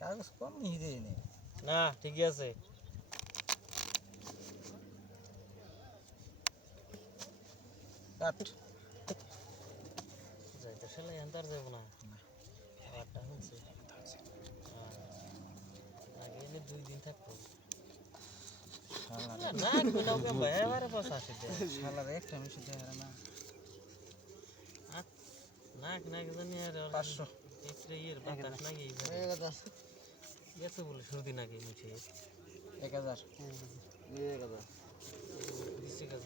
কাগজ কম নিয়ে দেই না ঠিকই আছে কাট যাইতে শালা এন্টার যাব না আবারটা হচ্ছে আগে এনে 2 দিন থাকবো না কোনাও কে বাইরে পাস আসে শালার একটা মিশে দেয় না না না কি জানি আর 500 এক্সরে ইয়ার বাতাস নাকি গেছে বলে সর্দি নাকি মুছে 1000 দিছি কাজ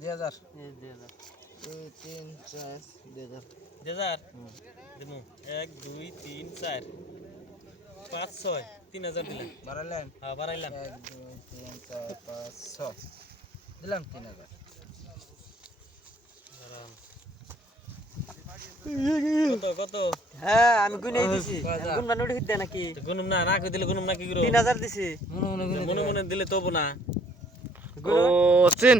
2000 এই 2000 2 3 4 2000 2000 দিমু 1 2 3 4 5 6 3000 দিলাম বাড়ালেন হ্যাঁ বাড়াইলাম 1 2 3 4 5 6 দিলাম 3000 কত কত হ্যাঁ আমি গুনাই দিছি গুন মানে উঠে দেয় নাকি গুনুম না না কই দিলে গুনুম না কি করো 3000 দিছি মনে মনে দিলে তবু না ও চিন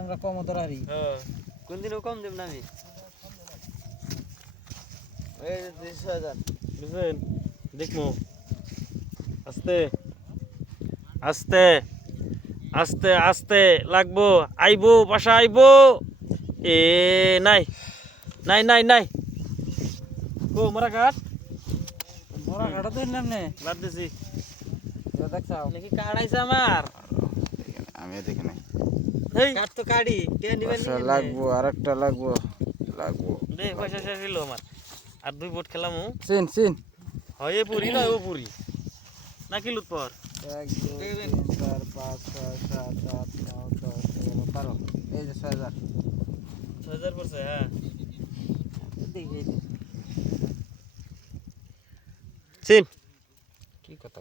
আমরা কম ধরারি হ্যাঁ কোন দিনও কম দেব না আমি এই 20000 বুঝছেন দেখমু আস্তে আস্তে আস্তে আস্তে লাগবো আইবো পাশা আইবো এ নাই নাই নাই নাই ও মরা কাট মোরা কাটা দেন নামনে বাদ দিছি দেখছাও নাকি কাটাইছে আমার আমি দেখি নাই এই কাট তো কাটি কে নিবেন আচ্ছা লাগবো আরেকটা লাগবো দে পয়সা শেষ হইলো আমার আর 2 বোট খেলামু চিন হয় পুরি না ও পুরি না কি লুট পর 1 2 3 4 5 6 7 8 9 10 11 12 এই যে 6000 6000 পড়ছে হ্যাঁ দেখি চিন কি কথা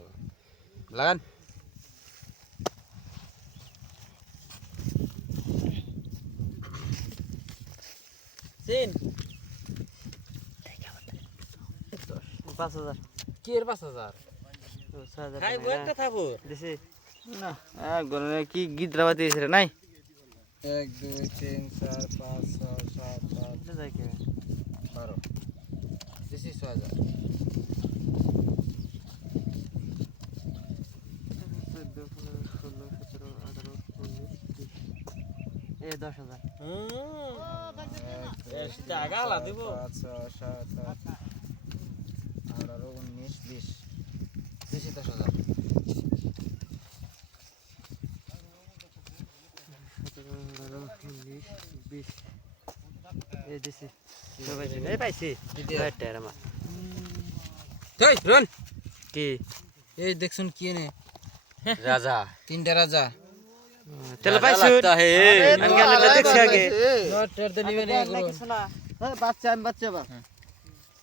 লাগান চিন 5000 কি এর 5000 6000 খাইবো একটা থাপুর দিছি না গনে কি গিদ্রাবাতি এসে নাই 1 2 3 4 5 6 7 8 যাই কে 12 দিস ইজ 6000 এ 10000 এর সাথে আগালা দিব 5 6 7 8 18 19 20 দিস ইজ 10000 20 এ দিছি এই পাইছি এটা আমার এই রন কি এই দেখছুন কি নে রাজা তিনটা রাজা তেল পাইছি হে আমি গেলে দেখছি আগে নট টের দে নিবে নে কিছু না বাচ্চা আমি বাচ্চা বা